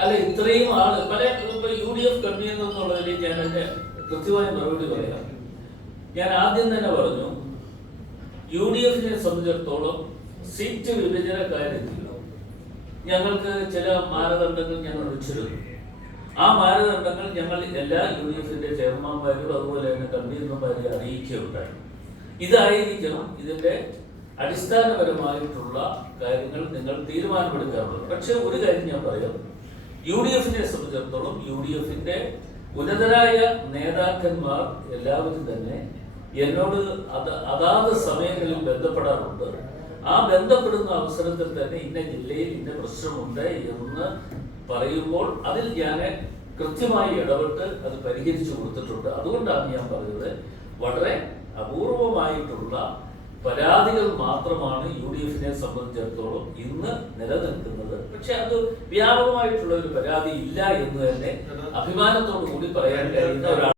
അല്ല ഇത്രയും ആൾ പല യു ഡി എഫ് കൺവീനർ എന്നുള്ളതിൽ ഞാൻ എന്റെ കൃത്യമായ മറുപടി പറയാം. ഞാൻ ആദ്യം തന്നെ പറഞ്ഞു യു ഡി എഫിനെ സംബന്ധിച്ചിടത്തോളം സീറ്റ് വിഭജന കാര്യത്തിൽ ഞങ്ങൾക്ക് ചില മാനദണ്ഡങ്ങൾ ഞങ്ങൾ വെച്ചിരുന്നു. ആ മാനദണ്ഡങ്ങൾ ഞങ്ങൾ എല്ലാ യു ഡി എഫിന്റെ ചെയർമാൻമാരും അതുപോലെ തന്നെ കൺവീനർമാരെ അറിയിക്കുകയുണ്ടായി. ഇതായിരിക്കണം ഇതിന്റെ അടിസ്ഥാനപരമായിട്ടുള്ള കാര്യങ്ങൾ നിങ്ങൾ തീരുമാനമെടുക്കാറുള്ളത്. പക്ഷെ ഒരു കാര്യം ഞാൻ പറയാം. യു ഡി എഫിനെ സംബന്ധിച്ചിടത്തോളം യു ഡി എഫിന്റെ ഉന്നതരായ നേതാക്കന്മാർ എല്ലാവരും തന്നെ എന്നോട് അത് അതാത് സമയങ്ങളിൽ ബന്ധപ്പെടാറുണ്ട്. ആ ബന്ധപ്പെടുന്ന അവസരത്തിൽ തന്നെ ഇന്ന ജില്ലയിൽ ഇന്ന പ്രശ്നമുണ്ട് എന്ന് പറയുമ്പോൾ അതിൽ ഞാൻ കൃത്യമായി ഇടപെട്ട് അത് പരിഹരിച്ചു കൊടുത്തിട്ടുണ്ട്. അതുകൊണ്ടാണ് ഞാൻ പറഞ്ഞത് വളരെ അപൂർവമായിട്ടുള്ള പരാതികൾ മാത്രമാണ് യു ഡി എഫിനെ സംബന്ധിച്ചിടത്തോളം ഇന്ന് നിലനിൽക്കുന്നത്. പക്ഷെ അത് വ്യാപകമായിട്ടുള്ള ഒരു പരാതി ഇല്ല എന്ന് തന്നെ അഭിമാനത്തോടു കൂടി പറയാൻ കഴിയുന്ന ഒരാൾ